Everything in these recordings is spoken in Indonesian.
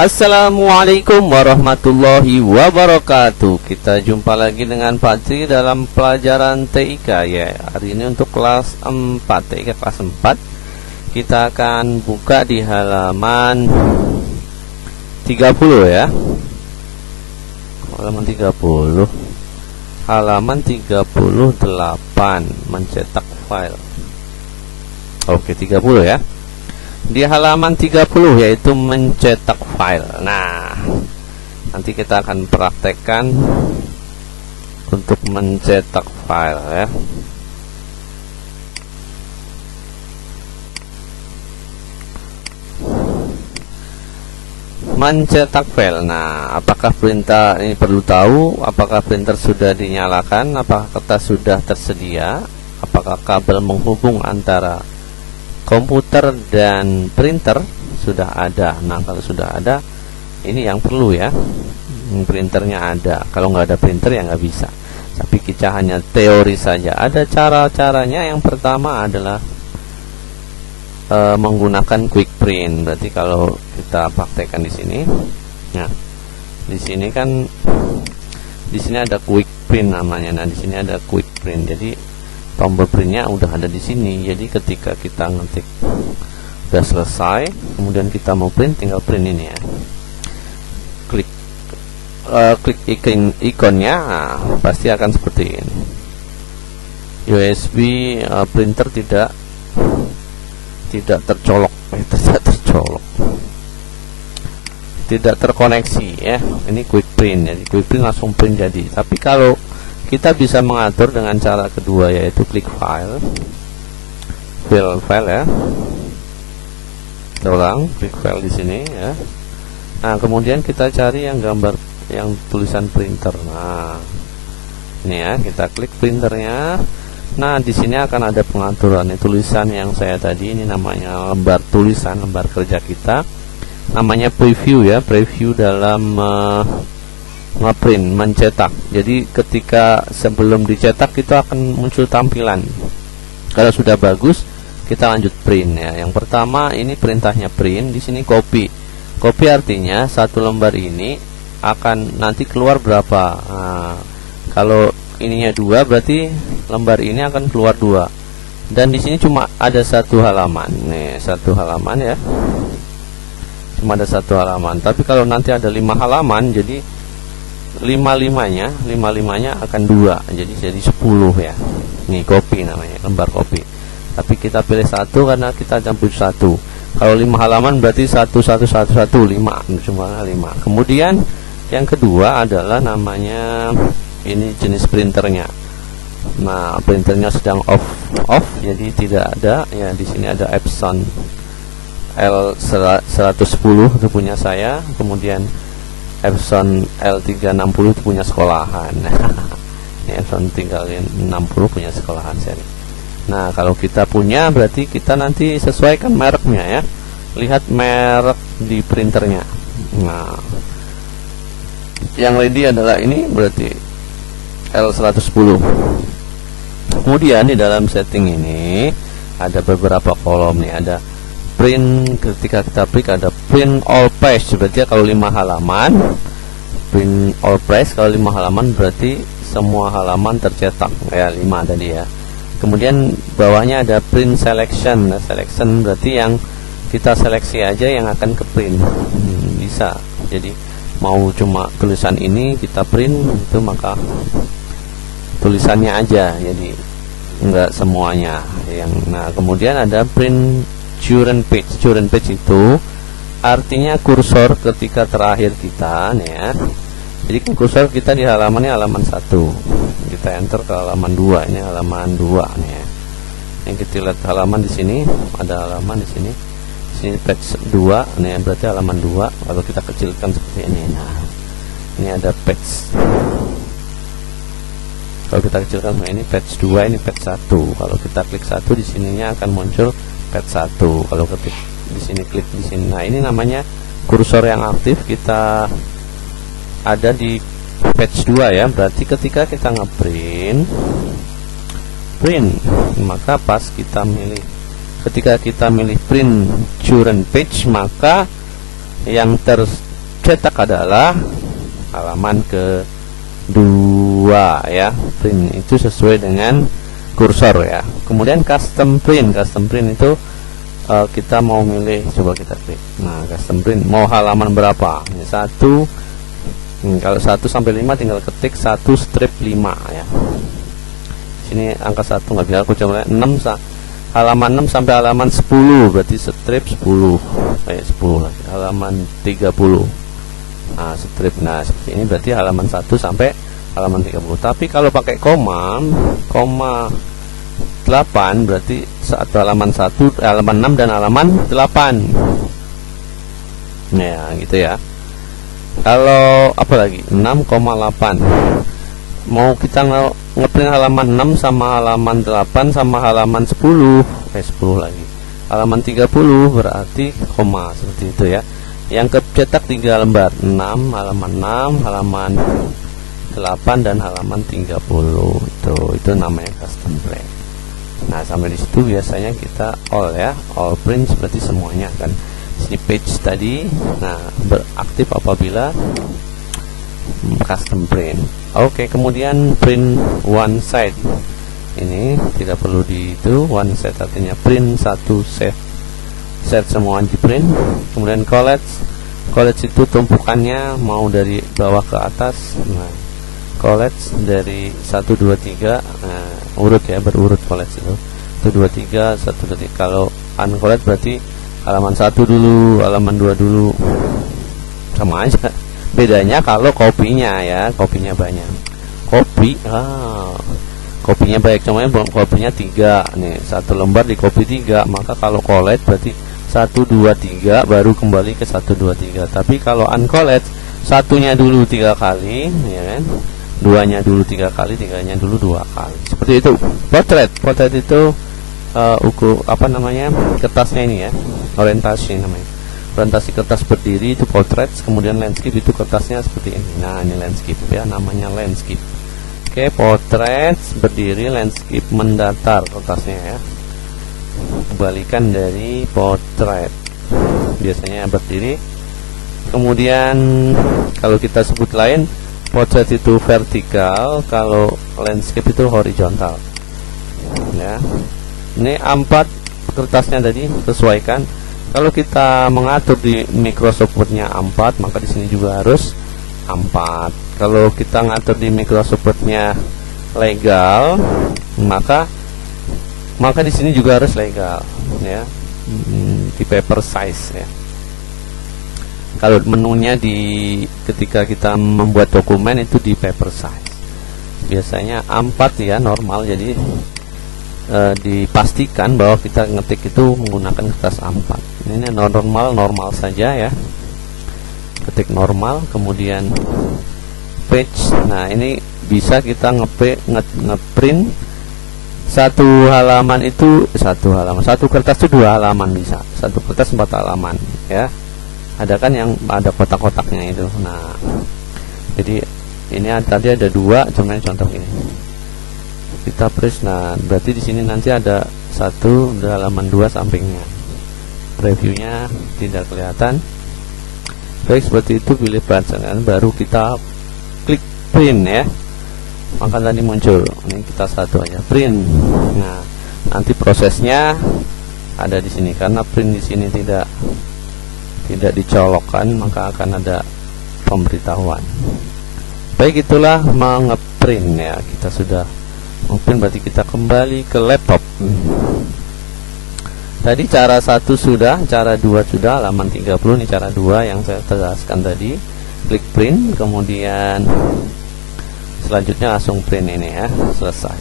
Assalamualaikum warahmatullahi wabarakatuh. Kita jumpa lagi dengan Pak Tri dalam pelajaran TIK ya. Hari ini untuk kelas 4, TIK kelas 4. Kita akan buka di halaman 30 ya. Halaman 30. Halaman 38, mencetak file. Oke, 30 ya. Di halaman 30 yaitu mencetak file. Nah, nanti kita akan praktekkan untuk mencetak file ya. Mencetak file. Nah, apakah printer ini perlu tahu? Apakah printer sudah dinyalakan? Apakah kertas sudah tersedia? Apakah kabel menghubung antara komputer dan printer sudah ada? Nah, kalau sudah ada, ini yang perlu ya. Printernya ada. Kalau nggak ada printer ya nggak bisa. Tapi kita hanya teori saja. Ada cara-caranya. Yang pertama adalah menggunakan quick print. Berarti kalau kita praktekkan di sini, nah, di sini kan, di sini ada quick print namanya. Nah, di sini ada quick print. Jadi tombol printnya udah ada di sini. Jadi ketika kita ngetik udah selesai, kemudian kita mau print, tinggal print ini ya. Klik ikonnya, nah, pasti akan seperti ini. USB printer tidak tercolok, tidak terkoneksi ya. Ini quick print, jadi quick print langsung print jadi. Tapi kalau kita bisa mengatur dengan cara kedua, yaitu klik file ya. Kita ulang, klik file di sini ya. Nah, kemudian kita cari yang gambar, yang tulisan printer. Nah, ini ya, kita klik printernya. Nah, di sini akan ada pengaturan. Ini tulisan yang saya tadi, ini namanya lembar tulisan, lembar kerja kita. Namanya preview ya, preview dalam ngeprint, mencetak. Jadi ketika sebelum dicetak itu akan muncul tampilan. Kalau sudah bagus, kita lanjut print ya. Yang pertama ini perintahnya print, di sini copy. Copy artinya satu lembar ini akan nanti keluar berapa. Nah, kalau ininya 2, berarti lembar ini akan keluar 2. Dan di sini cuma ada satu halaman. Nih, satu halaman ya. Cuma ada satu halaman. Tapi kalau nanti ada 5 halaman, jadi 5-5-nya akan 2, jadi 10 ya. Ini copy namanya, lembar copy. Tapi kita pilih 1 karena kita campur 1. Kalau 5 halaman berarti 1 5, cuma 5. Kemudian yang kedua adalah namanya, ini jenis printernya. Nah, printernya sedang off, jadi tidak ada ya. Di sini ada Epson L110 itu punya saya. Kemudian Epson L360 itu punya sekolahan. Ini Epson 360 punya sekolahan seri. Nah, kalau kita punya berarti kita nanti sesuaikan mereknya ya. Lihat merek di printernya. Nah, yang ready adalah ini, berarti L110. Kemudian di dalam setting ini ada beberapa kolom nih. Ada print, ketika kita klik ada print all page, berarti kalau 5 halaman print all page. Kalau 5 halaman berarti semua halaman tercetak ya, 5 tadi ya. Kemudian bawahnya ada print selection. Nah, selection berarti yang kita seleksi aja yang akan ke print. Bisa, jadi mau cuma tulisan ini kita print itu, maka tulisannya aja, jadi enggak semuanya yang. Nah, kemudian ada print current page. Current page itu artinya kursor ketika terakhir kita nih ya. Jadi kursor kita di halaman ini halaman 1, kita enter ke halaman 2. Ini halaman 2 nih ya. Yang kita lihat halaman di sini, ada halaman di sini. Ini page 2 nih, berarti halaman 2. Kalau kita kecilkan seperti ini. Nah, ini ada page. Kalau kita kecilkan ini page 2, ini page 1. Kalau kita klik 1 di sininya akan muncul page 1. Kalau ketik di sini, klik di sini. Nah, ini namanya kursor yang aktif. Kita ada di page 2 ya. Berarti ketika kita ngeprint maka pas kita milih, ketika kita milih print current page, maka yang cetak adalah halaman kedua ya. Print itu sesuai dengan kursor ya. Kemudian custom print itu kita mau milih, coba kita klik. Nah, custom print mau halaman berapa? Ini 1, kalau 1 sampai 5 tinggal ketik 1 strip 5 ya. Sini angka 1 nggak bisa, aku coba 6 halaman 6 sampai halaman 10 berarti strip 10 kayak 10 lagi. Halaman 30. Nah, strip. Nah, seperti ini berarti halaman 1 sampai halaman 30. Tapi kalau pakai koma 8 berarti saat halaman 1, halaman 6 dan halaman 8. Ya, gitu ya. Kalau apa lagi? 6,8. Mau kita ngeprint halaman 6 sama halaman 8 sama halaman 10 lagi. Halaman 30 berarti koma, seperti itu ya. Yang kecetak 3 lembar, 6, halaman 6, halaman 8 dan halaman 30. Itu namanya custom print. Nah, sampai di situ biasanya kita all ya, all print seperti semuanya kan. Sini page tadi, nah beraktif apabila custom print. Oke, kemudian print one side. Ini tidak perlu di itu, one side artinya print satu set semua di print. Kemudian college itu tumpukannya mau dari bawah ke atas. Nah, college dari 1 2 3 urut ya, berurut college itu 1 2 3 1 2 3. Kalau uncollect berarti halaman 1 dulu, halaman 2 dulu, sama aja. Bedanya kalau kopinya ya, kopinya banyak. Kopinya baik, cuman kopinya 3 nih, 1 lembar di copy 3. Maka kalau collect berarti 1 2 3 baru kembali ke 1 2 3. Tapi kalau uncollect, satunya dulu 3 kali ya kan, 2-nya dulu 3 kali, 3-nya dulu 2 kali. Seperti itu. Potret itu ukur apa namanya, kertasnya ini ya, orientasi namanya. Orientasi kertas berdiri itu potret. Kemudian landscape itu kertasnya seperti ini. Nah, ini landscape ya, namanya landscape. Oke, potret berdiri, landscape mendatar kertasnya ya. Kebalikan dari potret, biasanya berdiri. Kemudian kalau kita sebut lain, potret itu vertikal, kalau landscape itu horizontal ya. Ini A4 kertasnya tadi sesuaikan. Kalau kita mengatur di Microsoft Word-nya A4, maka di sini juga harus A4. Kalau kita ngatur di Microsoft Word-nya legal, maka di sini juga harus legal ya, di paper size ya. Kalau menunya ketika kita membuat dokumen itu di paper size, biasanya A4 ya, normal. Jadi dipastikan bahwa kita ngetik itu menggunakan kertas A4. Ini normal saja ya, ketik normal. Kemudian page. Nah, ini bisa kita ngeprint satu halaman itu satu kertas itu 2 halaman bisa, satu kertas 4 halaman ya. Ada kan yang ada kotak-kotaknya itu. Nah, jadi ini tadi ada 2, cuman contoh ini kita press. Nah, berarti di sini nanti ada 1 halaman 2 sampingnya. Previewnya tidak kelihatan. Baik, seperti itu. Pilih bacaan, baru kita klik print ya. Maka tadi muncul. Ini kita satu aja print. Nah, nanti prosesnya ada di sini. Karena print di sini tidak dicolokkan, maka akan ada pemberitahuan. Baik, itulah mengeprint ya. Kita sudah mungkin berarti kita kembali ke laptop. Tadi cara 1 sudah, cara 2 sudah, halaman 30. Ini cara 2 yang saya jelaskan tadi. Klik print, kemudian selanjutnya langsung print ini ya, selesai.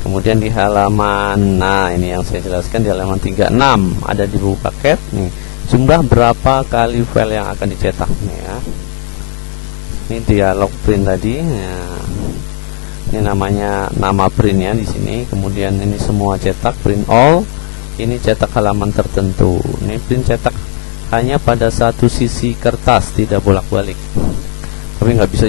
Kemudian di halaman, nah ini yang saya jelaskan di halaman 36 ada di buku paket nih, jumlah berapa kali file yang akan dicetak nih ya. Ini dialog print tadi ya. Ini namanya nama printnya di sini. Kemudian ini semua cetak, print all. Ini cetak halaman tertentu. Ini print cetak hanya pada satu sisi kertas, tidak bolak-balik. Tapi nggak bisa